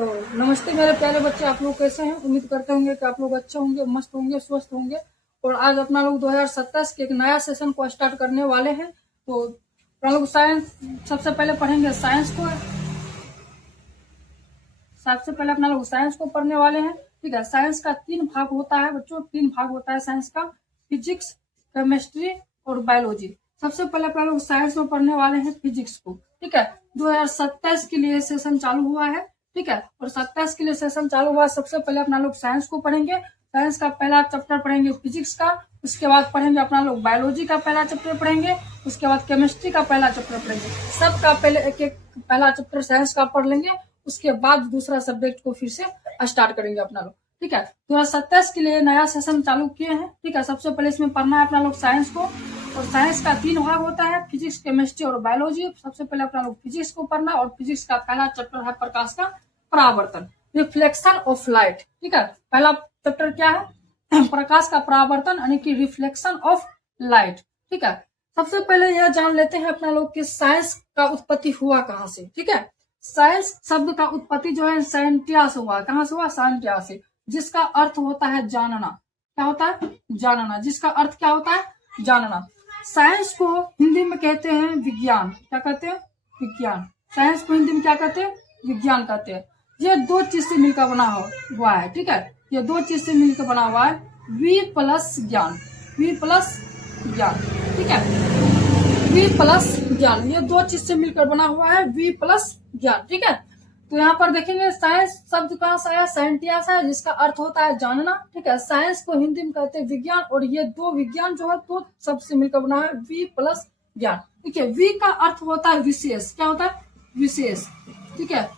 तो नमस्ते मेरे प्यारे बच्चे, आप लोग कैसे हैं? उम्मीद करते होंगे कि आप लोग अच्छे होंगे, मस्त होंगे, स्वस्थ होंगे। और आज अपना लोग 2027 के एक नया सेशन को स्टार्ट करने वाले हैं। तो अपना लोग साइंस सबसे पहले पढ़ेंगे साइंस को। सबसे पहले अपना लोग साइंस को पढ़ने वाले हैं। ठीक है, साइंस का 3 भाग होता है बच्चों, 3 भाग होता है साइंस का, फिजिक्स, केमिस्ट्री और बायोलॉजी। सबसे पहले अपना लोग साइंस में पढ़ने वाले हैं फिजिक्स को। ठीक है, 2027 के लिए सेशन चालू हुआ है। ठीक है, और 27 के लिए सेशन चालू हुआ है। सबसे पहले अपना लोग साइंस को पढ़ेंगे। साइंस का पहला चैप्टर पढ़ेंगे फिजिक्स का, उसके बाद पढ़ेंगे अपना लोग बायोलॉजी का पहला चैप्टर पढ़ेंगे, उसके बाद केमिस्ट्री का पहला चैप्टर पढ़ेंगे। सबका पहले एक एक पहला चैप्टर साइंस का पढ़ लेंगे, उसके बाद दूसरा सब्जेक्ट को फिर से स्टार्ट करेंगे अपना लोग। ठीक है, 2027 के लिए नया सेशन चालू किए हैं। ठीक है, सबसे पहले इसमें पढ़ना है अपना लोग साइंस को। और साइंस का 3 भाग होता है, फिजिक्स, केमिस्ट्री और बायोलॉजी। सबसे पहले अपना लोग फिजिक्स को पढ़ना, और फिजिक्स का पहला चैप्टर है प्रकाश का परावर्तन, रिफ्लेक्शन ऑफ लाइट। ठीक है, पहला चैप्टर क्या है? प्रकाश का परावर्तन यानी कि रिफ्लेक्शन ऑफ लाइट। ठीक है, सबसे पहले यह जान लेते हैं अपना लोग कि साइंस का उत्पत्ति हुआ कहाँ से। ठीक है, साइंस शब्द का उत्पत्ति जो है साइंटिया से हुआ। कहाँ से हुआ? साइंटिया से, जिसका अर्थ होता है जानना। क्या होता है? जानना। जिसका अर्थ क्या होता है? जानना। साइंस को हिंदी में कहते हैं विज्ञान। क्या कहते हैं? विज्ञान। साइंस को हिंदी में क्या कहते हैं? विज्ञान कहते हैं। ये 2 चीज से मिलकर बना हुआ है। ठीक है, ये 2 चीज से मिलकर बना हुआ है, वी प्लस ज्ञान। वी प्लस ज्ञान। ठीक है, वी प्लस ज्ञान, ये 2 चीज से मिलकर बना हुआ है, वी प्लस ज्ञान। ठीक है, तो यहाँ पर देखेंगे साइंस शब्द कहाँ से आया? साइंटिया से, जिसका अर्थ होता है जानना। ठीक है, साइंस को हिंदी में कहते हैं विज्ञान, और ये 2 विज्ञान जो है 2 शब्द से मिलकर बना है, वी प्लस ज्ञान। ठीक है, वी का अर्थ होता है विशेष। क्या होता है? विशेष। ठीक है,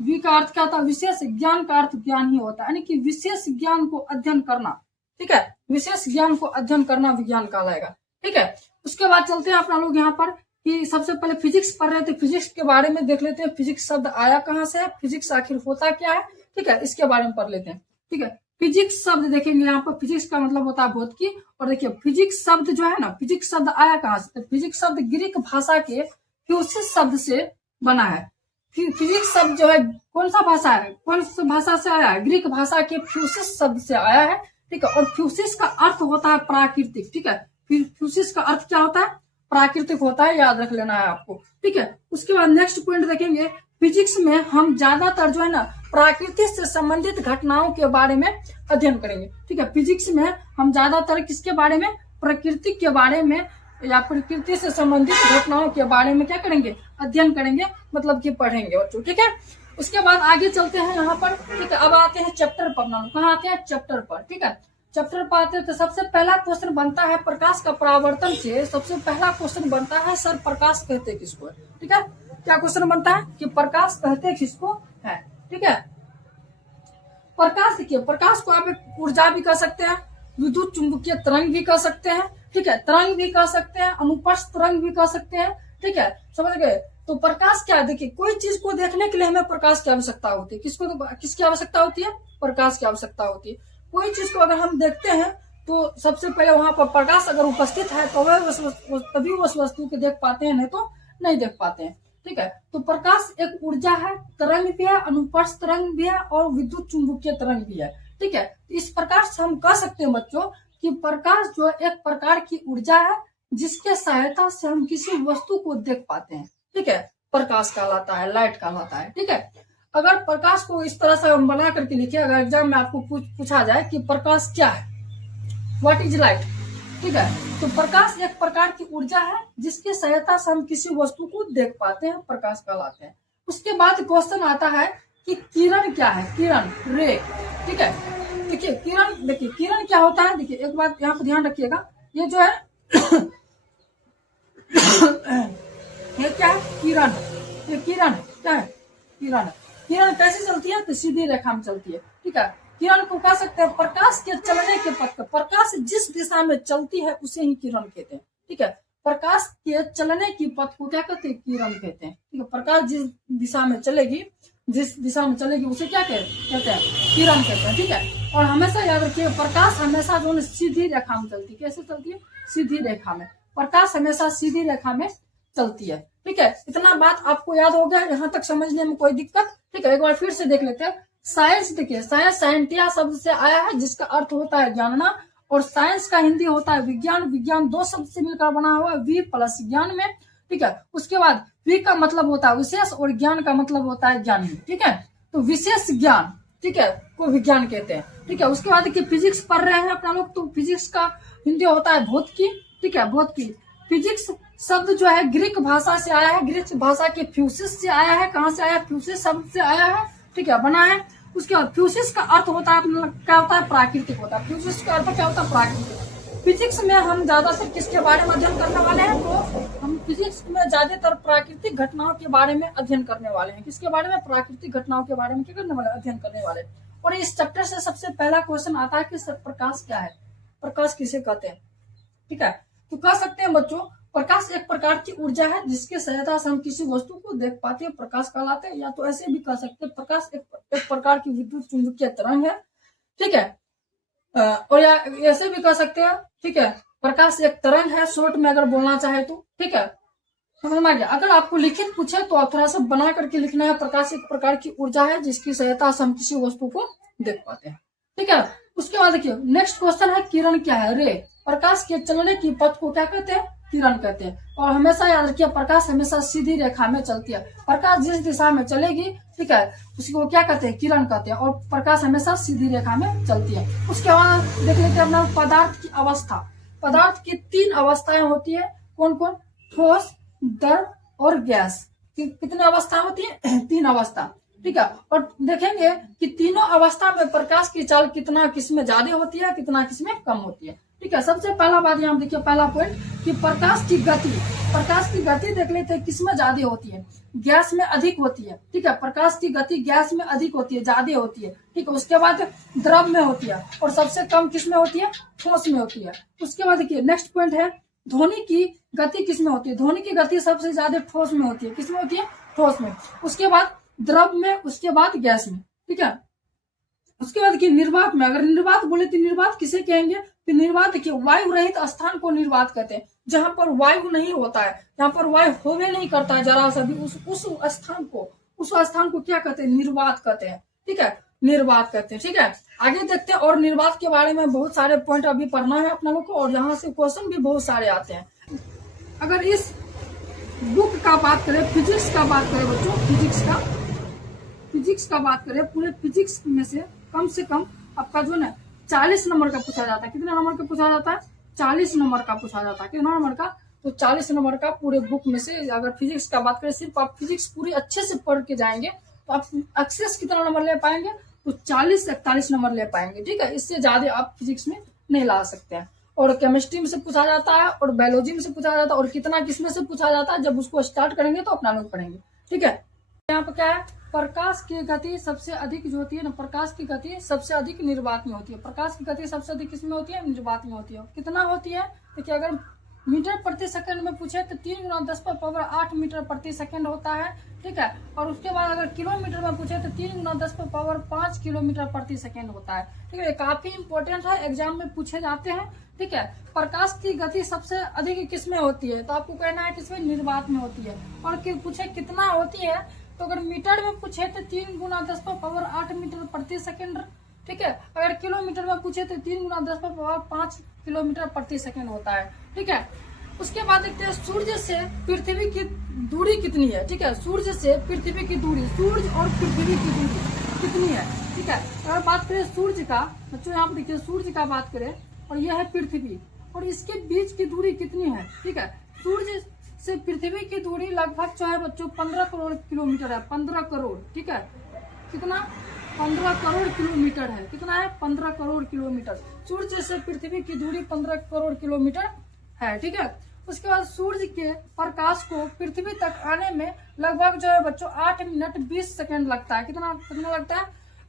वी का अर्थ क्या होता है? विशेष। ज्ञान का अर्थ ज्ञान ही होता है, यानी कि विशेष ज्ञान को अध्ययन करना। ठीक है, विशेष ज्ञान को अध्ययन करना विज्ञान कहलाएगा। ठीक है, उसके बाद चलते हैं अपना लोग यहाँ पर कि सबसे पहले फिजिक्स पढ़ रहे थे, फिजिक्स के बारे में देख लेते हैं। फिजिक्स शब्द आया कहाँ से? फिजिक्स आखिर होता क्या है? ठीक है, इसके बारे में पढ़ लेते हैं। ठीक है, फिजिक्स शब्द देखेंगे यहाँ पर, फिजिक्स का मतलब होता है भौतिकी। और देखिए फिजिक्स शब्द जो है ना, फिजिक्स शब्द आया कहाँ से? तो फिजिक्स शब्द ग्रीक भाषा के फ्यूसिस शब्द से बना है। फिजिक्स शब्द जो है कौन सा भाषा है? कौन सी भाषा से आया है? ग्रीक भाषा के फ्यूसिस शब्द से आया है। ठीक है, और फ्यूसिस का अर्थ होता है प्राकृतिक। ठीक है, फ्यूसिस का अर्थ क्या होता है? प्राकृतिक होता है, याद रख लेना है आपको। ठीक है, उसके बाद नेक्स्ट पॉइंट देखेंगे, फिजिक्स में हम ज्यादातर जो है ना प्रकृति से संबंधित घटनाओं के बारे में अध्ययन करेंगे। ठीक है, फिजिक्स में हम ज्यादातर किसके बारे में? प्रकृति के बारे में या प्रकृति से संबंधित घटनाओं के बारे में क्या करेंगे? अध्ययन करेंगे, मतलब कि पढ़ेंगे बच्चों। ठीक है, उसके बाद आगे चलते हैं यहाँ पर। ठीक है, अब आते हैं चैप्टर पर। कहाँ आते हैं? चैप्टर पर। ठीक है, चैप्टर पर आते हैं तो सबसे पहला क्वेश्चन बनता है प्रकाश का परावर्तन से। सबसे पहला क्वेश्चन बनता है सर प्रकाश कहते किसको है? ठीक है, क्या क्वेश्चन बनता है कि प्रकाश कहते किसको है? ठीक है, प्रकाश देखिए, प्रकाश को आप एक ऊर्जा भी कह सकते हैं, विद्युत चुंबकीय तरंग भी कह सकते हैं। ठीक है, तरंग भी कह सकते हैं, अनुप्रस्थ तरंग भी कह सकते हैं। ठीक है, समझ गए? तो प्रकाश क्या है? देखिए, कोई चीज को देखने के लिए हमें प्रकाश की आवश्यकता होती है। किसकी आवश्यकता होती है? प्रकाश की आवश्यकता होती है। कोई चीज को अगर हम देखते हैं तो सबसे पहले वहां पर प्रकाश अगर उपस्थित है तो तभी उस वस्तु को देख पाते हैं, नहीं तो नहीं देख पाते हैं। ठीक है, तो प्रकाश एक ऊर्जा है, तरंग भी है, अनुप्रस्थ तरंग भी है, और विद्युत चुंबकीय तरंग भी है। ठीक है, इस प्रकार से हम कह सकते हैं बच्चों कि प्रकाश जो एक प्रकार की ऊर्जा है, जिसके सहायता से हम किसी वस्तु को देख पाते हैं। ठीक है, प्रकाश कहलाता है, लाइट कहलाता है। ठीक है, अगर प्रकाश को इस तरह से हम बना करके लिखे, अगर एग्जाम में आपको पूछा जाए कि प्रकाश क्या है, व्हाट इज लाइट? ठीक है, तो प्रकाश एक प्रकार की ऊर्जा है, जिसकी सहायता से हम किसी वस्तु को देख पाते हैं, प्रकाश कहलाते हैं। उसके बाद क्वेश्चन आता है कि किरण क्या है? किरण, रे। ठीक है, देखिए किरण, देखिए किरण क्या होता है? देखिए एक बात यहाँ पर ध्यान रखिएगा, ये जो है ये क्या है? किरण। ये किरण क्या है? किरण। किरण कैसे चलती है? तो सीधी रेखा में चलती है। ठीक है, किरण को कह सकते हैं प्रकाश के चलने के पथ पर, प्रकाश जिस दिशा में चलती है उसे ही किरण कहते हैं। ठीक है, प्रकाश के चलने की पथ को क्या कहते हैं? किरण कहते हैं। ठीक है, प्रकाश जिस दिशा में चलेगी उसे क्या कहते हैं? किरण कहते हैं। ठीक है, और हमेशा याद रखिए प्रकाश हमेशा जो है सीधी रेखा में चलती है। कैसे चलती है? सीधी रेखा में। प्रकाश हमेशा सीधी रेखा में चलती है। ठीक है, इतना बात आपको याद हो गया, यहाँ तक समझने में कोई दिक्कत ठीक है, एक बार फिर से देख लेते हैं। साइंस देखिए, साइंस साइंटिया शब्द से आया है जिसका अर्थ होता है जानना, और साइंस का हिंदी होता है विज्ञान। विज्ञान दो शब्द से मिलकर बना हुआ है, वी प्लस ज्ञान में। ठीक है, उसके बाद वी का मतलब होता है विशेष और ज्ञान का मतलब होता है ज्ञानी। ठीक है, तो विशेष ज्ञान, ठीक है, को विज्ञान कहते हैं। ठीक है, उसके बाद देखिए फिजिक्स पढ़ रहे हैं अपना लोग, तो फिजिक्स का हिंदी होता है भौतिकी। ठीक है, भौतिकी। फिजिक्स शब्द जो है ग्रीक भाषा से आया है, ग्रीक भाषा के फ्यूसिस से आया है। कहां से आया? फ्यूसिस शब्द से आया है। ठीक है, बना है। उसके बाद फ्यूसिस का अर्थ होता है, क्या होता है? प्राकृतिक होता है। फ्यूसिस का अर्थ क्या होता है? प्राकृतिक। फिजिक्स में हम ज्यादातर किसके बारे में अध्ययन करने वाले हैं? तो हम फिजिक्स में ज्यादातर प्राकृतिक घटनाओं के बारे में अध्ययन करने वाले हैं। किसके बारे में? प्राकृतिक घटनाओं के बारे में क्या करने वाले? अध्ययन करने वाले। और इस चैप्टर से सबसे पहला क्वेश्चन आता है कि प्रकाश क्या है, प्रकाश किसे कहते हैं। ठीक है, तो कह सकते हैं बच्चों, प्रकाश एक प्रकार की ऊर्जा है जिसके सहायता से हम किसी वस्तु को देख पाते हैं, प्रकाश कहलाते हैं। या तो ऐसे भी कह सकते हैं प्रकाश एक प्रकार की विद्युत चुंबकीय तरंग है। ठीक है, और या ऐसे भी कह सकते हैं, ठीक है, प्रकाश एक तरंग है, शॉर्ट में अगर बोलना चाहे तो। ठीक है, समझ में आ गया। अगर आपको लिखित पूछे तो आप थोड़ा सा बना करके लिखना है, प्रकाश एक प्रकार की ऊर्जा है जिसकी सहायता से हम किसी वस्तु को देख पाते हैं। ठीक है, उसके बाद देखिए नेक्स्ट क्वेश्चन है किरण क्या है? रे। प्रकाश के चलने की पथ को क्या कहते हैं? किरण कहते हैं। और हमेशा याद रखिए, प्रकाश हमेशा सीधी रेखा में चलती है। प्रकाश जिस दिशा में चलेगी, ठीक है, उसको क्या कहते हैं? किरण कहते हैं। और प्रकाश हमेशा सीधी रेखा में चलती है। उसके बाद देख लेते हैं अपना पदार्थ की अवस्था। पदार्थ की तीन अवस्थाएं होती है। कौन कौन? ठोस, द्रव और गैस। कितने अवस्था होती है? तीन अवस्था। ठीक है, और देखेंगे कि तीनों अवस्था में प्रकाश की चाल कितना किसमें ज्यादा होती है, कितना किसमें कम होती है। ठीक है, सबसे पहला बात यहाँ देखिए, पहला पॉइंट कि प्रकाश की गति। प्रकाश की गति देख लेते हैं किसमें ज्यादा होती है? गैस में अधिक होती है। ठीक है, प्रकाश की गति गैस में अधिक होती है, ज्यादा होती है। ठीक है, उसके बाद द्रव में होती है, और सबसे कम किसमें होती है? ठोस में होती है। उसके बाद देखिए नेक्स्ट पॉइंट है ध्वनि की गति किसमें होती है? ध्वनि की गति सबसे ज्यादा ठोस में होती है। किसमें होती है? ठोस में। उसके बाद द्रव में, उसके बाद गैस में। ठीक है, उसके बाद देखिए निर्वात में। अगर निर्वात बोले तो निर्वात किसे कहेंगे? तो निर्वात देखिए वायु रहित स्थान को निर्वात कहते हैं। जहां पर वायु नहीं होता है, जहां पर वायु होवे नहीं करता है जरा सा भी, उस स्थान को क्या कहते हैं? निर्वात कहते हैं। ठीक है, निर्वात कहते हैं। ठीक है, आगे देखते हैं। और निर्वात के बारे में बहुत सारे पॉइंट अभी पढ़ना है अपना लोग को, और यहाँ से क्वेश्चन भी बहुत सारे आते हैं। अगर इस बुक का बात करें, फिजिक्स का बात करें बच्चों, फिजिक्स का बात करें, पूरे फिजिक्स में से कम आपका जो है 40 नंबर का पूछा जाता है। कितने नंबर का पूछा जाता है? 40 नंबर का पूछा जाता है। कितना नंबर का? तो 40 नंबर का पूरे बुक में से। अगर फिजिक्स का बात करें, सिर्फ आप फिजिक्स पूरी अच्छे से पढ़ के जाएंगे तो आप एक्सेस कितना नंबर ले पाएंगे? तो 40-41 नंबर ले पाएंगे। ठीक है, इससे ज्यादा आप फिजिक्स में नहीं ला सकते हैं। और केमिस्ट्री में से पूछा जाता है, और बायोलॉजी में से पूछा जाता है, और कितना किसमें से पूछा जाता है जब उसको स्टार्ट करेंगे तो अपना लोग पढ़ेंगे। ठीक है, यहाँ पे क्या है? प्रकाश की गति सबसे अधिक जो होती है ना, प्रकाश की गति सबसे अधिक निर्वात में होती है। प्रकाश की गति सबसे अधिक किसमें होती है? निर्वात में होती है। कितना होती है? देखिए, अगर मीटर प्रति सेकंड में पूछे तो 3 × 10⁻8 मीटर प्रति सेकंड होता है। ठीक है, और उसके बाद अगर किलोमीटर में पूछे तो 3 × 10⁻5 किलोमीटर प्रति सेकंड होता है। ठीक है, काफी इंपॉर्टेंट है, एग्जाम में पूछे जाते हैं। ठीक है, प्रकाश की गति सबसे अधिक किसमें होती है? तो आपको कहना है किसमें? निर्वात में होती है। और पूछे कितना होती है, तो अगर मीटर में पूछे तो 3 × 10⁻8 मीटर प्रति सेकंड। ठीक है, अगर किलोमीटर में पूछे तो 3 × 10⁻5 किलोमीटर प्रति सेकंड होता है। ठीक है, उसके बाद देखते हैं सूर्य से पृथ्वी की दूरी कितनी है। ठीक है, सूर्य से पृथ्वी की दूरी, सूर्य और पृथ्वी की दूरी कितनी है? ठीक है, अगर बात करें सूर्य का, बच्चों यहाँ पर देखिए सूर्य का बात करें, और यह है पृथ्वी, और इसके बीच की दूरी कितनी है? ठीक है, सूर्य से पृथ्वी की दूरी लगभग जो है बच्चों 15 करोड़ किलोमीटर है। 15 करोड़। ठीक है, कितना? 15 करोड़ किलोमीटर है। कितना है? 15 करोड़ किलोमीटर। सूर्य से पृथ्वी की दूरी 15 करोड़ किलोमीटर है। ठीक है, उसके बाद सूर्य के प्रकाश को पृथ्वी तक आने में लगभग जो है बच्चों 8 मिनट 20 सेकेंड लगता है। कितना लगता है?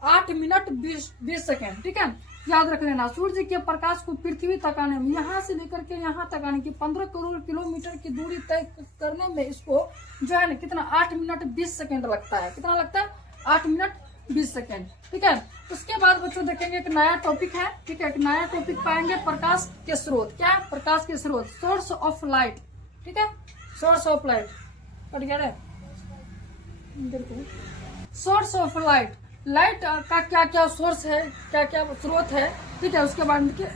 8 मिनट 20 सेकेंड। ठीक है, याद रख लेना, सूर्य के प्रकाश को पृथ्वी तक आने में, यहाँ से लेकर के यहाँ तक आने की 15 करोड़ किलोमीटर की दूरी तय करने में इसको जो है ना कितना? 8 मिनट 20 सेकेंड लगता है। कितना लगता है? 8 मिनट 20 सेकेंड। ठीक है, उसके बाद बच्चों देखेंगे एक नया टॉपिक है। ठीक है, एक नया टॉपिक पाएंगे, प्रकाश के स्रोत। क्या है? प्रकाश के स्रोत, सोर्स ऑफ लाइट। ठीक है, सोर्स ऑफ लाइट। कट गया है, सोर्स ऑफ लाइट, लाइट का क्या क्या सोर्स है, क्या क्या स्रोत है, ठीक है। उसके बाद देखिए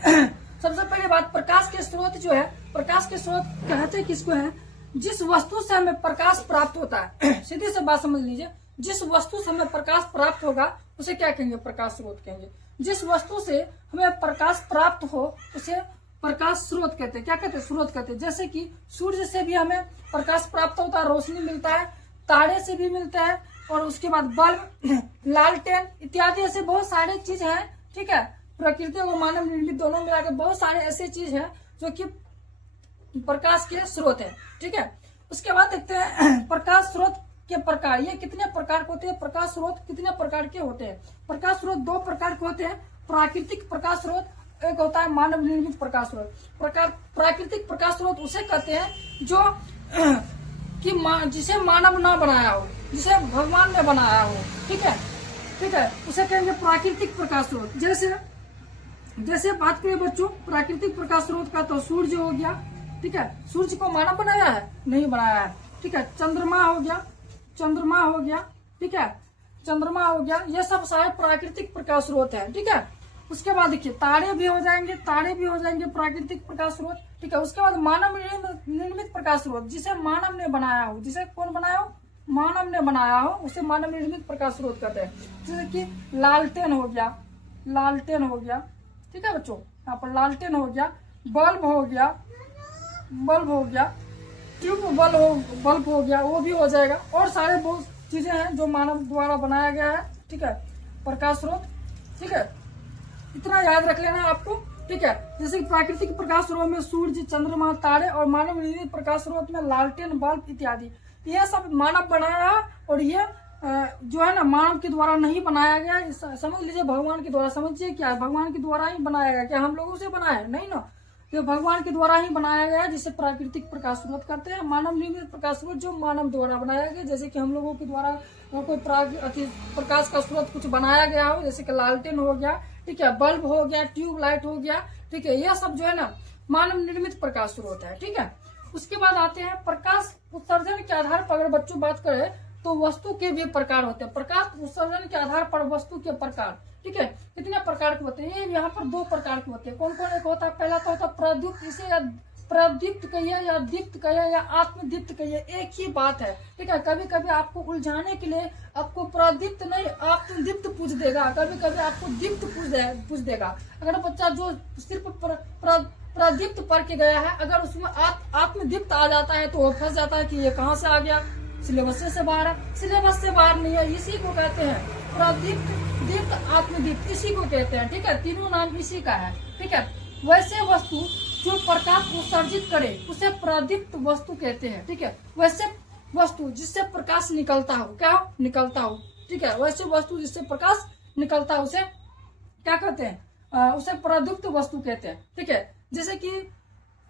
सबसे पहले बात, प्रकाश के स्रोत जो है, प्रकाश के स्रोत कहते किसको है, जिस वस्तु से हमें प्रकाश प्राप्त होता है सीधी से बात समझ लीजिए, जिस वस्तु से हमें प्रकाश प्राप्त होगा उसे क्या कहेंगे, प्रकाश स्रोत कहेंगे। जिस वस्तु से हमें प्रकाश प्राप्त हो उसे प्रकाश स्रोत कहते हैं। क्या कहते हैं, स्रोत कहते हैं। जैसे कि सूर्य से भी हमें प्रकाश प्राप्त होता है, रोशनी मिलता है, तारे से भी मिलता है, और उसके बाद बल्ब, लालटेन इत्यादि ऐसे बहुत सारे चीज हैं, ठीक है। प्रकृति और मानव निर्मित दोनों मिलाकर बहुत सारे ऐसे चीज हैं जो कि प्रकाश के स्रोत है, ठीक है। उसके बाद देखते हैं प्रकाश स्रोत के प्रकार, ये कितने प्रकार के होते हैं, प्रकाश स्रोत कितने प्रकार के होते हैं। प्रकाश स्रोत दो प्रकार के होते हैं, प्राकृतिक प्रकाश स्रोत, एक होता है मानव निर्मित प्रकाश स्रोत। प्राकृतिक प्रकाश स्रोत उसे कहते हैं जो कि जिसे मानव ना बनाया हो, जिसे भगवान ने बनाया हो, ठीक है, ठीक है, उसे कहेंगे प्राकृतिक प्रकाश स्रोत। जैसे बात करें बच्चों प्राकृतिक प्रकाश स्रोत का, तो सूर्य हो गया, ठीक है, सूर्य को मानव बनाया है, नहीं बनाया है, ठीक है। चंद्रमा हो गया, चंद्रमा हो गया, ठीक है, चंद्रमा हो गया, ये सब सारे प्राकृतिक प्रकाश स्रोत है, ठीक है। उसके बाद देखिए तारे भी हो जाएंगे, तारे भी हो जाएंगे प्राकृतिक प्रकाश स्रोत, ठीक है। उसके बाद मानव निर्मित प्रकाश स्रोत, जिसे मानव ने बनाया हो, जिसे कौन बनाया हो, मानव ने बनाया हो, उसे मानव निर्मित प्रकाश स्रोत कहते हैं। जैसे कि लालटेन हो गया, लालटेन हो गया, ठीक है बच्चों, यहाँ पर लालटेन हो गया, बल्ब हो गया, बल्ब हो गया, ट्यूब बल्ब हो गया, वो भी हो जाएगा। और सारे बहुत चीजें हैं जो मानव द्वारा बनाया गया है, ठीक है, प्रकाश स्रोत, ठीक है। इतना याद रख लेना है आपको, ठीक है। जैसे कि प्राकृतिक प्रकाश स्रोत में सूर्य, चंद्रमा, तारे, और मानव निर्मित प्रकाश स्रोत में लालटेन, बल्ब इत्यादि, यह सब मानव बनाया। और ये जो है ना मानव के द्वारा नहीं बनाया गया, समझ लीजिए भगवान के द्वारा। समझिए क्या है, भगवान के द्वारा ही बनाया गया, क्या हम लोगों से बनाया है, नहीं ना, ये भगवान के द्वारा ही बनाया गया है, जिसे प्राकृतिक प्रकाश स्रोत करते हैं। मानव निर्मित प्रकाश स्रोत जो मानव द्वारा बनाया गया, जैसे कि हम लोगों के द्वारा कोई प्रकाश का स्रोत कुछ बनाया गया हो, जैसे कि लालटेन हो गया, ठीक है, बल्ब हो गया, ट्यूब लाइट हो गया, ठीक है, यह सब जो है ना मानव निर्मित प्रकाश स्रोत है, ठीक है। उसके बाद आते हैं प्रकाश उत्सर्जन के आधार पर अगर बच्चों बात करें तो वस्तु के भी प्रकार होते हैं। प्रकाश उत्सर्जन के आधार पर वस्तु के प्रकार, ठीक है, कितने प्रकार के होते हैं, ये यहाँ पर दो प्रकार के होते हैं। कौन कौन, एक होता है, पहला तो होता है प्रदीप्त, इसे या प्रदीप्त कहिए या दीप्त कहिए या आत्मदीप्त कहिए, एक ही बात है, ठीक है। कभी कभी आपको उलझाने के लिए आपको प्रदीप्त नहीं आत्मदीप्त पूछ देगा, कभी कभी आपको दीप्त पूछ देगा। अगर बच्चा जो सिर्फ प्रदीप्त पढ़ के गया है, अगर उसमें आत्मदीप्त आ जाता है तो वो फंस जाता है कि ये कहाँ से आ गया, सिलेबस से बाहर है। सिलेबस से बाहर नहीं है, इसी को कहते हैं प्रदीप्त, दीप्त, आत्मदीप्त, इसी को कहते हैं, ठीक है, तीनों नाम इसी का है, ठीक है। वैसे वस्तु जो प्रकाश उत्सर्जित करे उसे प्रदीप्त वस्तु कहते हैं, ठीक है। वैसे वस्तु जिससे प्रकाश निकलता हो, क्या निकलता हो, ठीक है, वैसे वस्तु जिससे प्रकाश निकलता है उसे क्या कहते हैं, उसे प्रदीप्त वस्तु कहते हैं, ठीक है। जैसे कि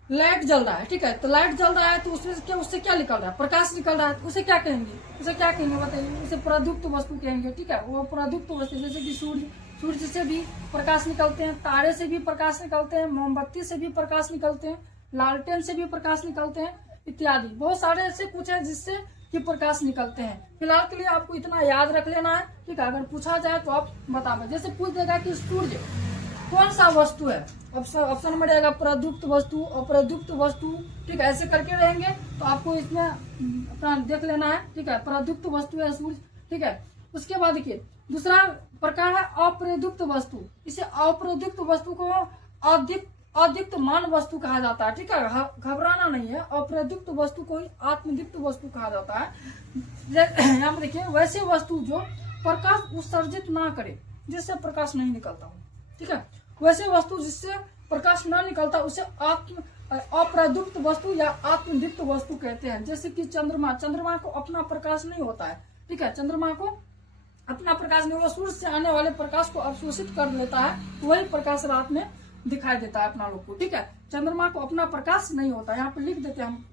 लाइट जल रहा है, ठीक है, तो लाइट जल रहा है तो उससे क्या निकल रहा है, प्रकाश निकल रहा है, उसे क्या कहेंगे, उसे क्या कहेंगे बताइए, उसे प्रदीप्त वस्तु कहेंगे, ठीक है, वो प्रदीप्त वस्तु। जैसे कि सूर्य से भी प्रकाश निकलते हैं, तारे से भी प्रकाश निकलते हैं, मोमबत्ती से भी प्रकाश निकलते हैं, लालटेन से भी प्रकाश निकलते हैं, इत्यादि बहुत सारे ऐसे कुछ है जिससे कि प्रकाश निकलते हैं। फिलहाल के लिए आपको इतना याद रख लेना है, ठीक है। अगर पूछा जाए तो आप बता पाए, जैसे पूछ देगा कि सूर्य कौन सा वस्तु है, ऑप्शन में रहेगा प्रदीप्त वस्तु, अप्रदीप्त वस्तु, ठीक है, ऐसे करके रहेंगे तो आपको इसमें अपना देख लेना है, ठीक है। प्रदीप्त वस्तु है सूर्य, ठीक है। उसके बाद देखिए दूसरा प्रकार है अप्रदीप्त वस्तु। इसे अप्रदीप्त वस्तु को अदीप्तमान वस्तु कहा जाता है, ठीक है, घबराना नहीं है। अप्रदीप्त वस्तु को ही आत्मदीप्त वस्तु कहा जाता है। यहाँ पर देखिए वैसे वस्तु जो प्रकाश उत्सर्जित ना करे, जिससे प्रकाश नहीं निकलता हो, ठीक है, वैसे वस्तु जिससे प्रकाश न निकलता उसे अप्रदीप्त वस्तु या आत्मदीप्त वस्तु कहते हैं। जैसे कि चंद्रमा को अपना प्रकाश नहीं होता है, ठीक है, चंद्रमा को अपना प्रकाश नहीं, वो सूर्य से आने वाले प्रकाश को अवशोषित कर लेता है, वही प्रकाश रात में दिखाई देता है अपना लोग को, ठीक है। चंद्रमा को अपना प्रकाश नहीं होता, यहाँ पे लिख देते हैं हम,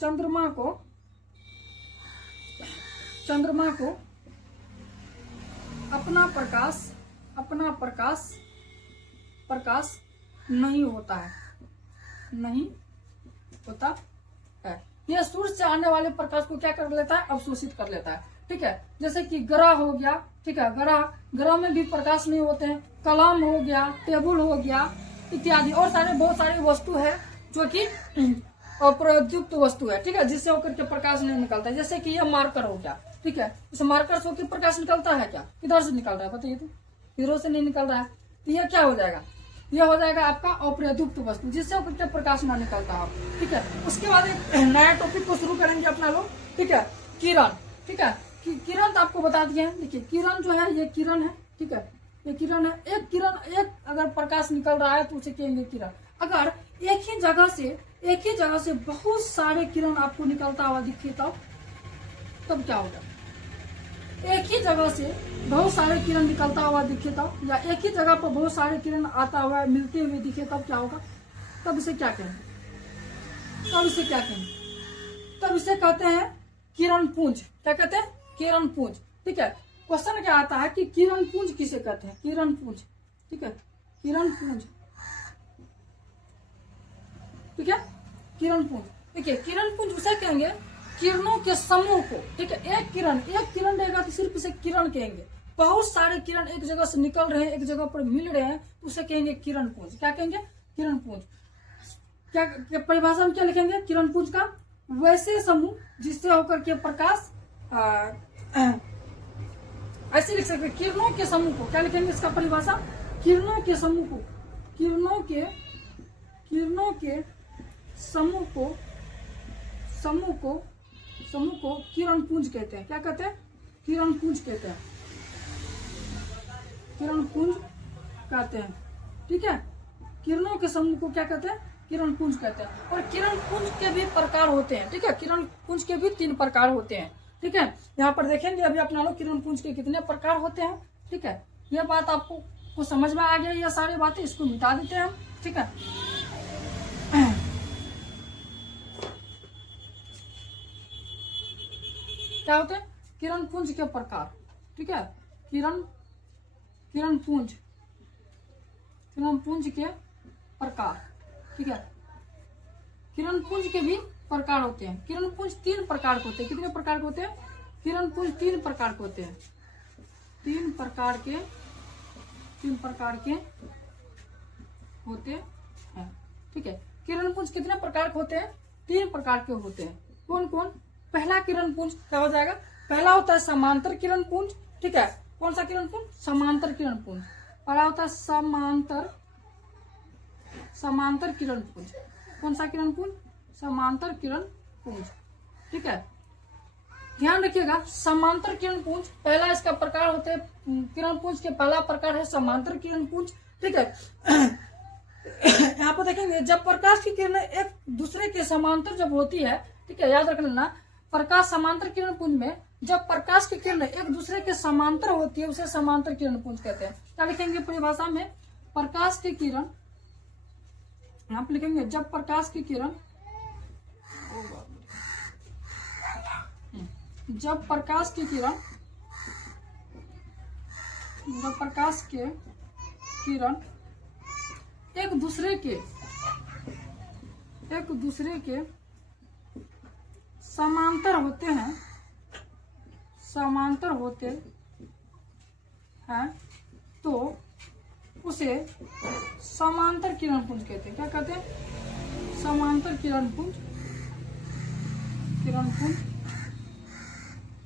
चंद्रमा को अपना प्रकाश नहीं होता है, नहीं होता है। यह सूर्य से आने वाले प्रकाश को क्या कर लेता है, अवशोषित कर लेता है, ठीक है। जैसे कि ग्रह हो गया, ठीक है, ग्रह में भी प्रकाश नहीं होते हैं। कलम हो गया, टेबल हो गया इत्यादि, और बहुत सारी वस्तु है जो कि अप्रयुक्त वस्तु है, ठीक है, जिससे होकर के प्रकाश नहीं निकलता है। जैसे कि यह मार्कर हो गया, ठीक है, इस मार्कर से होकर प्रकाश निकलता है क्या? किधर से निकल रहा है बताइए? तो किधरों से नहीं निकल रहा है। तो यह क्या हो जाएगा? यह हो जाएगा आपका अप्रयुक्त वस्तु, जिससे होकर के प्रकाश ना निकलता है, ठीक है। उसके बाद एक नया टॉपिक को शुरू करेंगे अपना लोग, ठीक है, किरण, ठीक है। किरण तो आपको बता दिए हैं। देखिए किरण जो है, ये किरण है, ठीक है, ये किरण है। एक किरण, एक अगर प्रकाश निकल रहा है तो उसे कहेंगे किरण। अगर एक ही जगह से बहुत सारे किरण आपको निकलता हुआ दिखे तब क्या होगा? एक ही जगह से बहुत सारे किरण निकलता हुआ दिखे तब, या एक ही जगह पर बहुत सारे किरण आता हुआ मिलते हुए दिखे तब क्या होगा? तब इसे क्या कहेंगे? तब इसे कहते हैं किरण पुंज। क्या कहते हैं? किरण पुंज, ठीक है। क्वेश्चन क्या आता है कि किरण पुंज किसे कहते हैं? किरण पुंज, ठीक है, किरण पुंज, ठीक है, किरण पुंज। देखिए किरण पुंज उसे कहेंगे किरणों के समूह को, ठीक है। एक किरण रहेगा तो सिर्फ इसे किरण कहेंगे। बहुत सारे किरण एक जगह से निकल रहे हैं, एक जगह पर मिल रहे हैं, तो उसे कहेंगे किरण पुंज। क्या कहेंगे? किरण पुंज। क्या परिभाषा में क्या लिखेंगे किरण पुंज का? वैसे समूह जिससे होकर के प्रकाश, ऐसे लिख सकते हैं किरणों के समूह को। क्या लिखेंगे इसका परिभाषा? किरणों के समूह को, किरणों के समूह को किरण पुंज कहते हैं। क्या कहते हैं? किरण पुंज कहते हैं, किरण पुंज कहते हैं, ठीक है। किरणों के समूह को क्या कहते हैं? किरण पुंज कहते हैं। और किरण पुंज के भी प्रकार होते हैं, ठीक है। किरण पुंज के भी 3 प्रकार होते हैं, ठीक है। यहाँ पर देखेंगे अभी अपना लोग किरण पुंज के कितने प्रकार होते हैं, ठीक है। यह बात आपको समझ में आ गया? ये सारी बातें इसको मिटा देते हैं हम, ठीक है। क्या होते हैं? किरण पुंज के प्रकार, ठीक है। किरण पुंज के प्रकार, ठीक है। किरण पुंज के भी प्रकार होते हैं। किरण पुंज 3 प्रकार के होते हैं। कितने प्रकार के होते हैं? किरण पुंज 3 प्रकार के होते हैं। 3 प्रकार के होते हैं, ठीक है। किरण पुंज कितने प्रकार के होते हैं? 3 प्रकार के होते हैं। कौन कौन? पहला किरण पुंज क्या हो जाएगा? पहला होता है समांतर किरण पुंज, ठीक है। कौन सा किरण पुंज? समांतर किरण पुंज। पहला होता है समांतर किरण पुंज। कौन सा किरण पुंज? समांतर किरण पुंज, ठीक है। ध्यान रखिएगा, समांतर किरण पुंज पहला इसका प्रकार होते हैं। किरण पुंज के पहला प्रकार है समांतर किरण पुंज, ठीक है। यहाँ पर देखेंगे जब प्रकाश की किरणें एक दूसरे के समांतर जब होती है, ठीक है, याद रख लेना, प्रकाश समांतर किरण पुंज में जब प्रकाश की किरणें एक दूसरे के समांतर होती है उसे समांतर किरण पुंज कहते हैं। क्या लिखेंगे परिभाषा में? प्रकाश की किरण, यहाँ पर लिखेंगे जब प्रकाश की किरण, जब प्रकाश की किरण एक दूसरे के समांतर होते हैं तो उसे समांतर किरण पुंज कहते हैं। क्या कहते हैं? समांतर किरण पुंज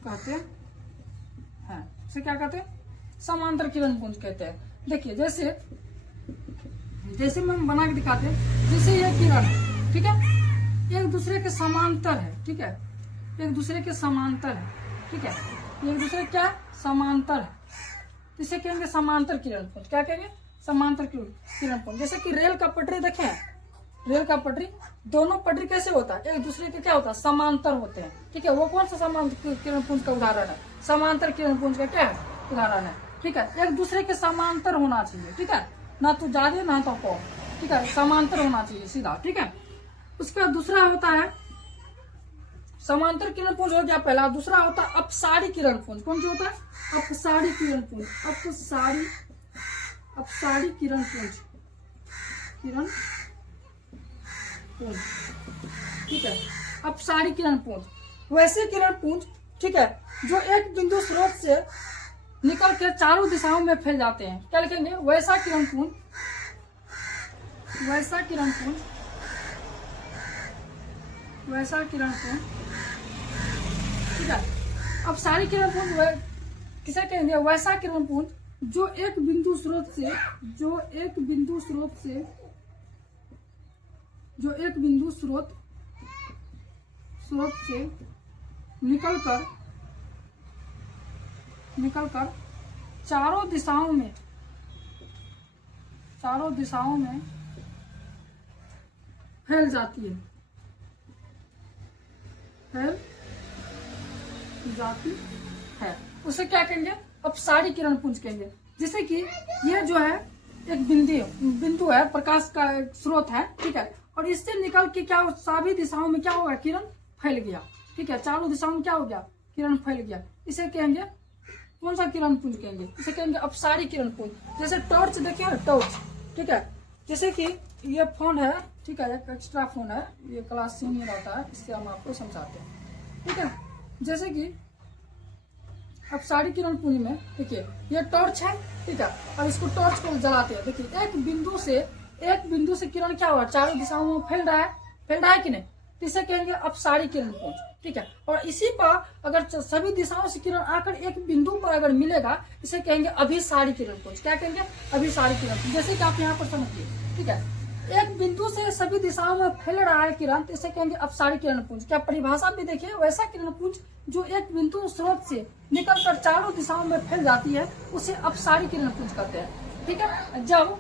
कहते हैं। इसे क्या कहते हैं? समांतर किरण पुंज कहते हैं। देखिए जैसे में हम बना के दिखाते हैं, जैसे यह किरण है, ठीक है, एक दूसरे के समांतर है, ठीक है, एक दूसरे के समांतर है, ठीक है, एक दूसरे क्या समांतर है, इसे कहेंगे समांतर किरण पुंज। क्या कहेंगे? समांतर किरण पुंज। जैसे कि रेल का पटरी देखें, रेल का पटरी, दोनों पटरी कैसे होता है? एक दूसरे के क्या होता है? समांतर होते हैं, ठीक है। वो कौन सा समांतर किरण पुंज का उदाहरण है? समांतर किरण पुंज का क्या है? उदाहरण है, ठीक है। एक दूसरे के समांतर होना चाहिए, ठीक है, ना तो ज्यादा ना तो कम, ठीक है, समांतर होना चाहिए सीधा, ठीक है। उसका दूसरा होता है समांतर किरण पुंज हो गया पहला। दूसरा होता है अपसारी किरण पुंज। कौन सा होता है? अपसारी किरण पुंज। अपसारी किरण पुंज, ठीक है, अपसारी किरण पुंज। वैसे किरण पुंज ठीक है, जो एक बिंदु स्रोत से निकल के चारों दिशाओं में फैल जाते हैं, क्या लिखेंगे, वैसा किरण पुंज, वैसा किरण पुंज, वैसा किरण पुंज, ठीक है। अब सारी किरण पुंज किसे कहेंगे, वैसा किरण पुंज जो एक बिंदु स्रोत से, जो एक बिंदु स्रोत से, जो एक बिंदु स्रोत से निकलकर चारों दिशाओं में फैल जाती है, फैल जाती है, उसे क्या कहेंगे, अपसारी किरण पुंज कहेंगे। जैसे कि ये जो है एक बिंदु है, प्रकाश का स्रोत है, ठीक है, और इससे निकल के क्या सभी दिशाओं में क्या होगा, किरण फैल गया, ठीक है, चारों दिशाओं में क्या हो गया, किरण फैल गया, इसे कहेंगे कौन सा किरण पुंज कहेंगे, इसे कहेंगे अपसारी किरण पुंज। जैसे टॉर्च देखिए, टॉर्च, ठीक है, जैसे कि ये फोन है, ठीक है, एक एक्स्ट्रा फोन है, ये क्लास सीनियर होता है, इससे हम आपको समझाते हैं, ठीक है। जैसे कि अपसारी किरण पुंज में देखिए ये टॉर्च है, ठीक है, और इसको टॉर्च को जलाते हैं, देखिए एक बिंदु से किरण क्या हुआ, चारों दिशाओं में फैल रहा है कि नहीं, तो इसे कहेंगे अपसारी किरण पुंज, ठीक है। और इसी पर अगर सभी दिशाओं से किरण आकर एक बिंदु पर अगर मिलेगा, इसे कहेंगे अभिसारी किरण पुंज, क्या कहेंगे, अभिसारी किरण पुंज। जैसे कि आप यहाँ पर समझिए, ठीक है, एक बिंदु से सभी दिशाओं में फैल रहा है किरण, तो इसे कहेंगे अपसारी किरण पुंज। क्या परिभाषा भी देखिए, वैसा किरण पुंज जो एक बिंदु स्रोत से निकलकर चारों दिशाओं में फैल जाती है, उसे अपसारी किरण पुंज कहते हैं, ठीक है। जब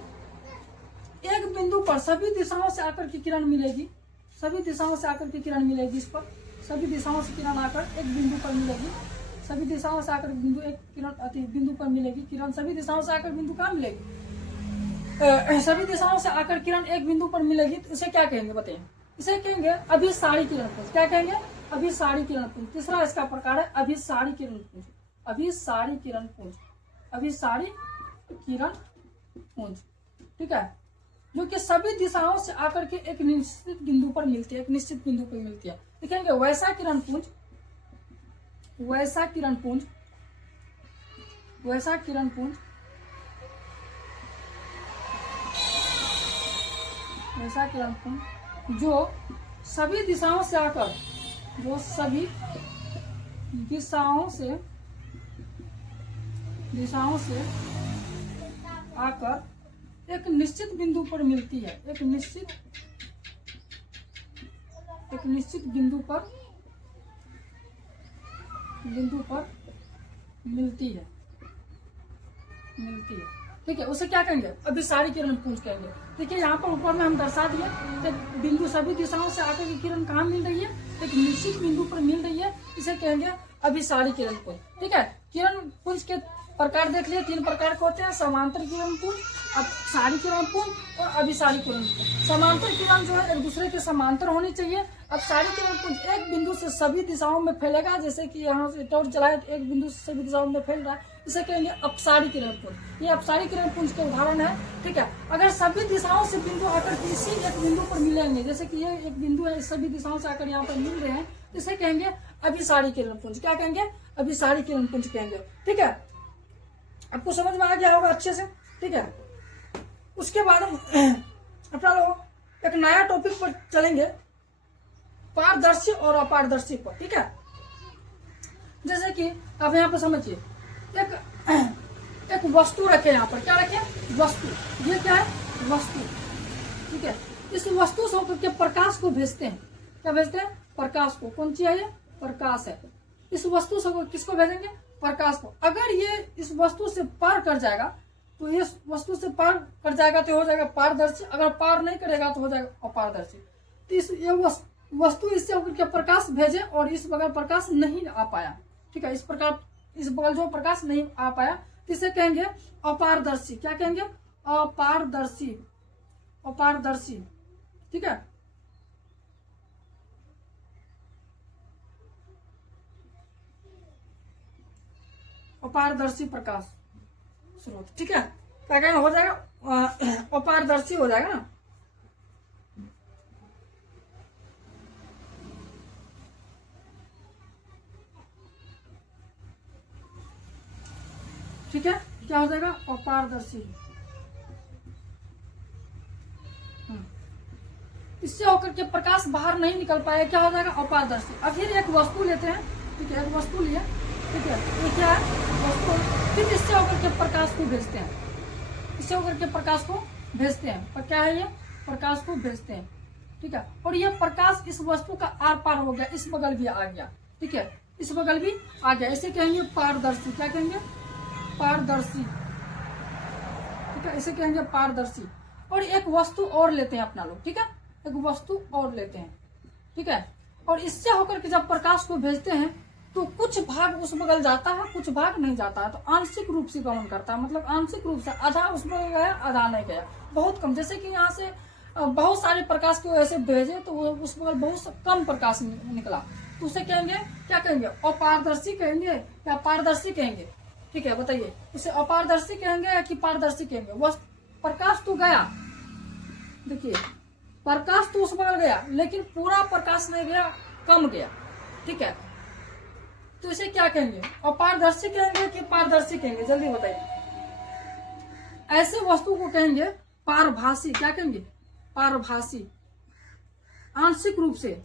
एक बिंदु पर सभी दिशाओं से आकर की किरण मिलेगी, सभी दिशाओं से आकर की किरण मिलेगी, इस पर सभी दिशाओं से किरण आकर एक बिंदु पर मिलेगी, सभी दिशाओं से आकर बिंदु पर मिलेगी किरण, सभी दिशाओं से आकर बिंदु कहाँ मिलेगी, सभी दिशाओं से आकर किरण एक बिंदु पर मिलेगी, तो इसे क्या कहेंगे बताइए, इसे कहेंगे अभिसारी किरण पुंज। क्या कहेंगे, अभिसारी किरण पुंज। तीसरा इसका प्रकार है अभिसारी किरण पुंज, अभिसारी किरण पुंज, अभिसारी किरण पुंज, ठीक है, जो कि सभी दिशाओं से आकर के एक निश्चित बिंदु पर मिलती है, एक निश्चित बिंदु पर मिलती है। देखेंगे वैसा किरण पुंज, वैसा किरण पुंज, वैसा किरण पुंज, वैसा किरण पुंज जो सभी दिशाओं से आकर, जो सभी दिशाओं से आकर एक निश्चित बिंदु पर मिलती है, एक निश्चित बिंदु पर मिलती है, ठीक है, उसे क्या कहेंगे, अभिसारी किरण पुंज कहेंगे। देखिए यहाँ पर ऊपर में हम दर्शा दिए, बिंदु सभी दिशाओं से आकर की किरण कहाँ मिल रही है, एक निश्चित बिंदु पर मिल रही है, इसे कहेंगे अभिसारी किरण पुंज, ठीक है। किरण पुंज के प्रकार देख लिए, 3 प्रकार के होते हैं, समांतर किरण पुंज, अपसारी किरण पुंज और अभिसारी किरण पुंज। समांतर किरण जो है एक दूसरे के समांतर होनी चाहिए। अपसारी किरण पुंज एक बिंदु से सभी दिशाओं में फैलेगा, जैसे कि यहाँ से टॉर्च जलाए तो एक बिंदु से सभी दिशाओं में फैल रहा है, इसे कहेंगे अपसारी किरण पुंज। ये अपसारी किरण पुंज के उदाहरण है, ठीक है। अगर सभी दिशाओं से बिंदु आकर किसी एक बिंदु पर मिलेंगे, जैसे कि ये एक बिंदु है, सभी दिशाओं से आकर यहाँ पर मिल रहे हैं, इसे कहेंगे अभिसारी किरण पुंज। क्या कहेंगे, अभिसारी किरण पुंज कहेंगे, ठीक है। आपको समझ में आ गया होगा अच्छे से, ठीक है। उसके बाद अपना लोग एक नया टॉपिक पर चलेंगे, पारदर्शी और अपारदर्शी पर, ठीक है। जैसे कि आप यहाँ पर समझिए, एक वस्तु रखे, यहाँ पर क्या रखे, वस्तु, ये क्या है, वस्तु, ठीक है। इस वस्तु से होकर के प्रकाश को भेजते हैं, क्या भेजते हैं, प्रकाश को। कौन सी है ये, प्रकाश है। इस वस्तु से किसको भेजेंगे, प्रकाश को। अगर ये इस वस्तु से पार कर जाएगा, तो ये वस्तु से पार कर जाएगा तो हो जाएगा पारदर्शी, अगर पार नहीं करेगा तो हो जाएगा अपारदर्शी। तो ये वस्तु इससे होकर के प्रकाश भेजे और इस बगल प्रकाश नहीं आ पाया, ठीक है, इस बगल जो प्रकाश नहीं आ पाया, इसे कहेंगे अपारदर्शी। क्या कहेंगे, अपारदर्शी, अपारदर्शी, ठीक है। अपारदर्शी प्रकाश स्रोत, ठीक है, क्या कहना हो जाएगा, अपारदर्शी हो जाएगा ना। ठीक है, क्या हो जाएगा, अपारदर्शी। इससे होकर के प्रकाश बाहर नहीं निकल पाएगा, क्या हो जाएगा, अपारदर्शी। अब फिर एक वस्तु लेते हैं, ठीक है, एक वस्तु लिए, ठीक है, ये क्या है, वस्तु। फिर इससे होकर के प्रकाश को भेजते हैं, इससे होकर के प्रकाश को भेजते हैं, पर क्या है ये, प्रकाश को भेजते हैं, ठीक है। और ये प्रकाश इस वस्तु का आर पार हो गया, इस बगल भी आ गया, ठीक है, इस बगल भी आ गया, इसे कहेंगे पारदर्शी। क्या कहेंगे, पारदर्शी, ठीक है, इसे कहेंगे पारदर्शी। और एक वस्तु और लेते हैं अपना लोग, ठीक है, एक वस्तु और लेते हैं, ठीक है। और इससे होकर के जब प्रकाश को भेजते हैं तो कुछ भाग उस बगल जाता है, कुछ भाग नहीं जाता है, तो आंशिक रूप से गमन करता है, मतलब आंशिक रूप से, आधा उस बगल गया, आधा नहीं गया, बहुत कम। जैसे कि यहाँ से बहुत सारे प्रकाश को ऐसे भेजे तो वो उस बगल बहुत कम प्रकाश निकला, तो उसे कहेंगे, क्या कहेंगे, अपारदर्शी कहेंगे या पारदर्शी कहेंगे, ठीक है, बताइए, उसे अपारदर्शी कहेंगे या कि पारदर्शी कहेंगे। वह प्रकाश तो गया, देखिए, प्रकाश तो उस बगल गया, लेकिन पूरा प्रकाश नहीं गया, कम गया, ठीक है, तो इसे क्या कहेंगे, अपारदर्शी कहेंगे कि पारदर्शी कहेंगे, जल्दी बताइए। ऐसे वस्तु को कहेंगे पारभासी। क्या कहेंगे, पारभासी। आंशिक रूप से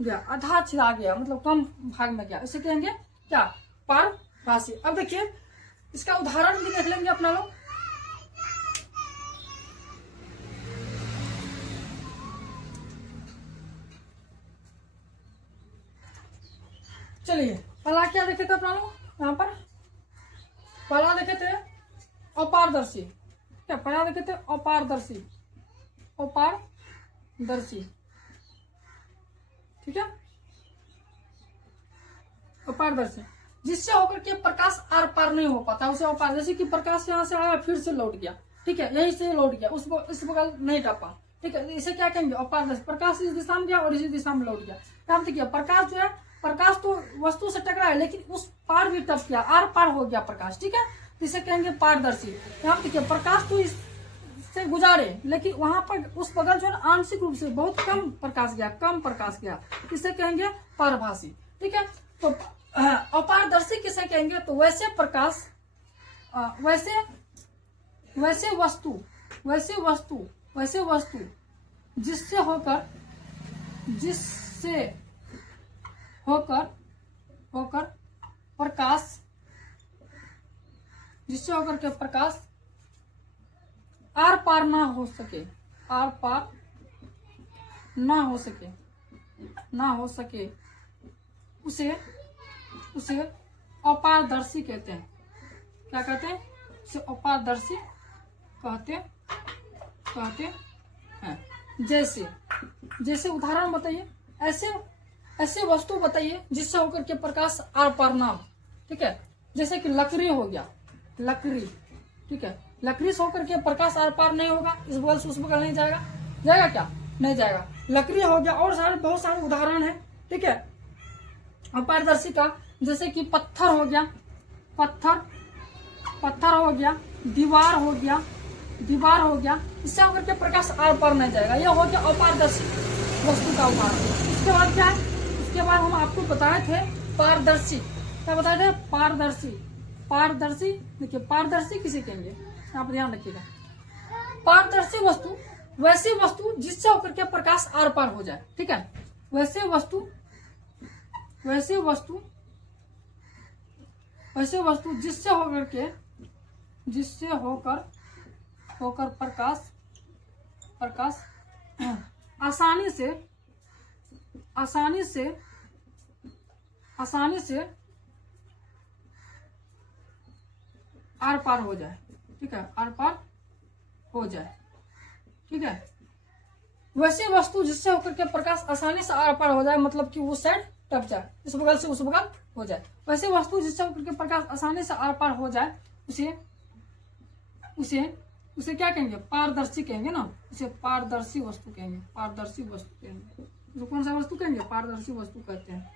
गया, आधा छिड़ा गया, मतलब कम भाग में गया, इसे कहेंगे क्या, पारभासी। अब देखिए इसका उदाहरण भी देख लेंगे अपना लोग। चलिए, पहला क्या देखे थे अपना लोग, यहाँ पर पहला देखे थे अपारदर्शी, क्या पहला देखे थे, अपारदर्शी, अपारदर्शी, ठीक है, अपारदर्शी, जिससे होकर के प्रकाश आर पार नहीं हो पाता, उसे अपारदर्शी की प्रकाश यहाँ से आया फिर से लौट गया, ठीक है, यहीं से लौट गया, इस बगल नहीं टपा, ठीक है, इसे क्या कहेंगे, अपारदर्शी। प्रकाश इस दिशा में गया और इसी दिशा में लौट गया, क्या देखिए, प्रकाश जो है, प्रकाश तो वस्तु से टकरा है, लेकिन उस पार भी टप गया, आर पार हो गया प्रकाश, ठीक है, इसे कहेंगे पारदर्शी। यहाँ देखिए, प्रकाश तो इससे गुजारे, लेकिन वहां पर उस बगल जो है आंशिक रूप से बहुत कम प्रकाश गया, कम प्रकाश गया, इसे कहेंगे पारभासी, ठीक है। तो अपारदर्शी किसे कहेंगे, तो वैसे प्रकाश, वैसे वस्तु जिससे होकर के प्रकाश आर पार ना हो सके, आर पार ना हो सके, उसे अपारदर्शी कहते हैं। क्या कहते हैं, उसे अपारदर्शी कहते हैं। जैसे उदाहरण बताइए, ऐसे वस्तु बताइए जिससे होकर के प्रकाश आर पार ना हो, ठीक है, जैसे कि लकड़ी हो गया, लकड़ी, ठीक है, लकड़ी से होकर के प्रकाश आर पार नहीं होगा, इस बगल से उस बगल नहीं जाएगा, जाएगा क्या, नहीं जाएगा, लकड़ी हो गया। और बहुत सारे उदाहरण है, ठीक है, अपारदर्शी का, जैसे कि पत्थर हो गया, पत्थर हो गया, दीवार हो गया, इससे होकर के प्रकाश आर पार नहीं जाएगा, यह हो गया अपारदर्शी वस्तु का उदाहरण। उसके बाद क्या है, उसके बाद हम आपको बताए थे पारदर्शी। क्या बताए थे, पारदर्शी। देखिए, पारदर्शी किसे कहेंगे, आप ध्यान रखिएगा। पारदर्शी वस्तु वैसी वस्तु जिससे होकर के प्रकाश आर पार हो जाए, ठीक है, वैसे वस्तु जिससे होकर प्रकाश आसानी से आर पार हो जाए, ठीक है, आर पार हो जाए, ठीक है, वैसी वस्तु जिससे होकर के प्रकाश आसानी से आर पार हो जाए, मतलब कि वो साइड टप जाए, इस बगल से उस बगल हो जाए, वैसी वस्तु जिससे होकर के प्रकाश आसानी से आर पार हो जाए, उसे क्या कहेंगे, पारदर्शी कहेंगे ना, उसे पारदर्शी वस्तु कहेंगे, तो कौन सा वस्तु कहेंगे, पारदर्शी वस्तु कहते हैं,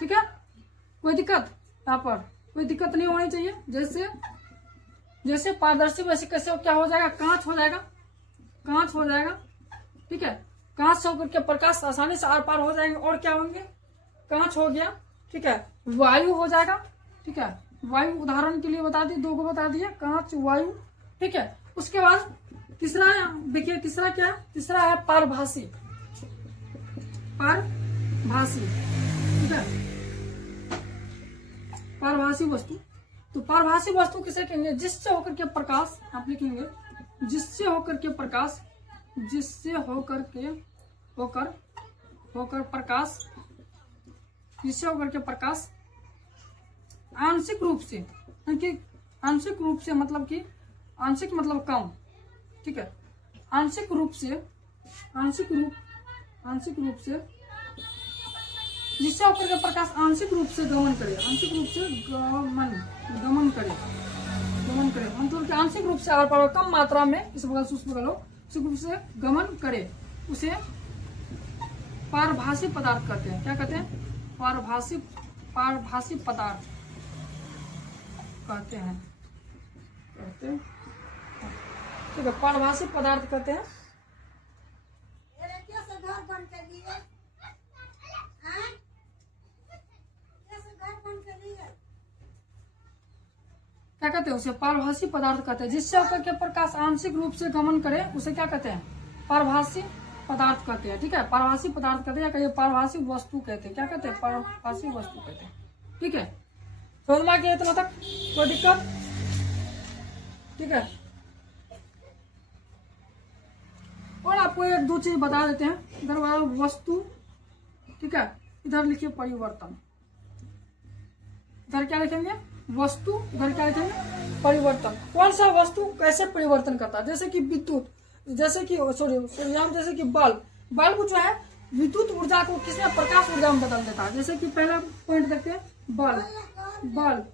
ठीक है। कोई दिक्कत, यहाँ पर कोई दिक्कत नहीं होनी चाहिए। जैसे पारदर्शी, वैसे कैसे क्या हो जाएगा, कांच हो जाएगा, ठीक है, कांच से होकर के प्रकाश आसानी से आर पार हो जाएंगे। और क्या होंगे, कांच हो गया, ठीक है, वायु हो जाएगा, ठीक है, वायु उदाहरण के लिए बता दिए, 2 को बता दिए, कांच, वायु। ठीक है, उसके बाद तीसरा देखिए, तीसरा क्या है, तीसरा है पारभासी। पारभासी, ठीक है, पारभासी वस्तु। तो पारभासी वस्तु किसे कहेंगे, जिससे होकर के प्रकाश, आप लिखेंगे जिससे होकर के प्रकाश, जिससे होकर के प्रकाश, जिससे होकर के प्रकाश आंशिक रूप से, आंशिक रूप से मतलब कि आंशिक मतलब कम, ठीक है, आंशिक रूप से जिससे होकर के प्रकाश आंशिक रूप से गमन करे, आंशिक रूप से गमन करे, मतलब कि आंशिक रूप से अगर कम मात्रा में इस बगल से उस बगल हो, आंशिक रूप से गमन करे, उसे पारभासी पदार्थ कहते हैं। क्या कहते हैं, पारभासी पदार्थ कहते हैं, ठीक है, पारभासी पदार्थ कहते हैं। क्या कहते हैं, उसे पारभासी पदार्थ कहते हैं। जिससे होकर के प्रकाश आंशिक रूप से गमन करे, उसे क्या कहते हैं, पारभासी पदार्थ कहते हैं। ठीक है, पारभासी पदार्थ कहते हैं, या पारभासी वस्तु कहते हैं। क्या कहते हैं, पारभासी वस्तु कहते हैं। ठीक है, समझ में आ गया इतना तक, कोई दिक्कत? ठीक है, और आपको 1-2 चीज बता देते हैं। इधर वस्तु, ठीक है, इधर लिखिए परिवर्तन, इधर क्या लिखेंगे, वस्तु, इधर क्या लिखेंगे, परिवर्तन। कौन सा वस्तु कैसे परिवर्तन करता है, जैसे कि विद्युत, जैसे कि जैसे कि बल्ब जो है विद्युत ऊर्जा को किसमें, प्रकाश ऊर्जा में बदल देता है। जैसे कि पहला पॉइंट देखते हैं, बल्ब,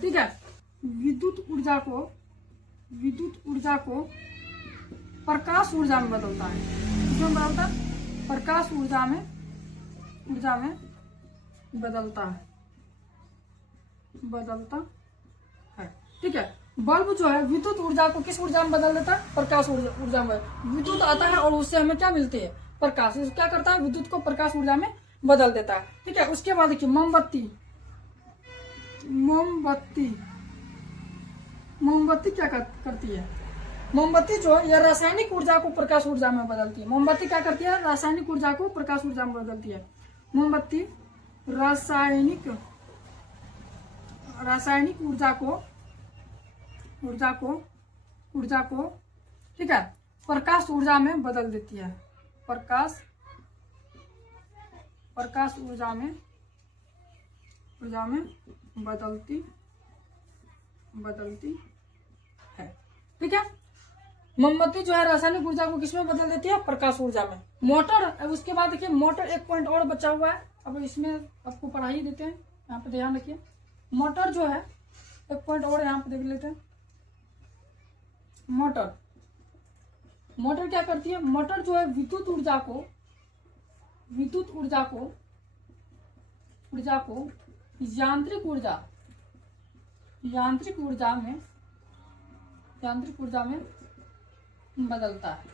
ठीक है, विद्युत ऊर्जा को प्रकाश ऊर्जा में बदलता है। किसमें बदलता है, प्रकाश ऊर्जा में बदलता है। ठीक है, बल्ब जो है विद्युत ऊर्जा को किस ऊर्जा में बदल देता है, प्रकाश ऊर्जा में। विद्युत आता है और उससे हमें क्या मिलती है, प्रकाश। क्या करता है, विद्युत को प्रकाश ऊर्जा में बदल देता है। ठीक है, उसके बाद देखिए मोमबत्ती क्या करती है, मोमबत्ती जो है यह रासायनिक ऊर्जा को प्रकाश ऊर्जा में बदलती है। मोमबत्ती क्या करती है, रासायनिक ऊर्जा को प्रकाश ऊर्जा में बदलती है। मोमबत्ती रासायनिक ऊर्जा को ठीक है, प्रकाश ऊर्जा में बदल देती है। प्रकाश ऊर्जा में बदलती है। ठीक है, मोमबत्ती जो है रासायनिक ऊर्जा को किसमें बदल देती है, प्रकाश ऊर्जा में। मोटर, उसके बाद देखिए मोटर, 1 पॉइंट और बचा हुआ है, अब इसमें आपको पढ़ाई देते हैं, यहाँ पे ध्यान रखिए। मोटर जो है, 1 पॉइंट और यहाँ पे देख लेते हैं। मोटर क्या करती है, मोटर जो है विद्युत ऊर्जा को यांत्रिक ऊर्जा में बदलता है।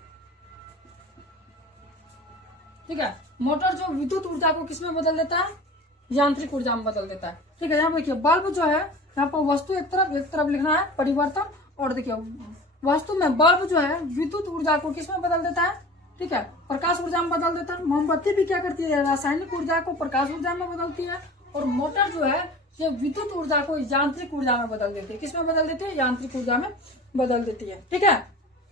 ठीक है, मोटर जो विद्युत ऊर्जा को किसमें बदल देता है, यांत्रिक ऊर्जा में बदल देता है। ठीक है, यहाँ देखिए बल्ब जो है, यहाँ पर वस्तु एक तरफ लिखना है परिवर्तन, और देखिए वस्तु में बल्ब जो है विद्युत ऊर्जा को किसमें बदल देता है, ठीक है, प्रकाश ऊर्जा में बदल देता है। मोमबत्ती भी क्या करती है, रासायनिक ऊर्जा को प्रकाश ऊर्जा में बदलती है। और मोटर जो है ये विद्युत ऊर्जा को यांत्रिक ऊर्जा में बदल देती है। किसमें बदल देती है, यांत्रिक ऊर्जा में बदल देती है। ठीक है,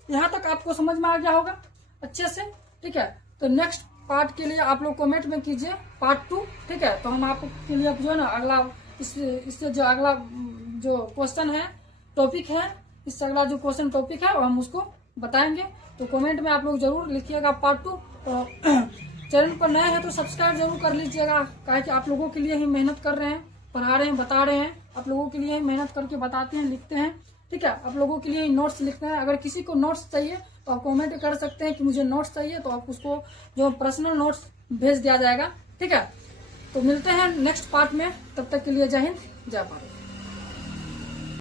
यहाँ तक आपको समझ में आ गया होगा अच्छे से। ठीक है, तो नेक्स्ट पार्ट के लिए आप लोग कमेंट में कीजिए पार्ट 2। ठीक है, तो हम आपके लिए जो है ना अगला इससे जो अगला जो क्वेश्चन है, टॉपिक है, इससे अगला जो क्वेश्चन टॉपिक है वो हम उसको बताएंगे। तो कमेंट में आप लोग जरूर लिखिएगा पार्ट 2। चैनल पर नए हैं तो सब्सक्राइब जरूर कर लीजिएगा, काहे कि आप लोगों के लिए ही मेहनत कर रहे हैं, पढ़ा रहे हैं, बता रहे हैं। आप लोगों के लिए ही मेहनत करके बताते हैं, लिखते हैं। ठीक है, आप लोगों के लिए ही नोट्स लिखते हैं। अगर किसी को नोट्स चाहिए तो आप कमेंट कर सकते हैं कि मुझे नोट्स चाहिए, तो आप उसको जो पर्सनल नोट्स भेज दिया जाएगा। ठीक है, तो मिलते हैं नेक्स्ट पार्ट में, तब तक के लिए जय हिंद, जय भारत।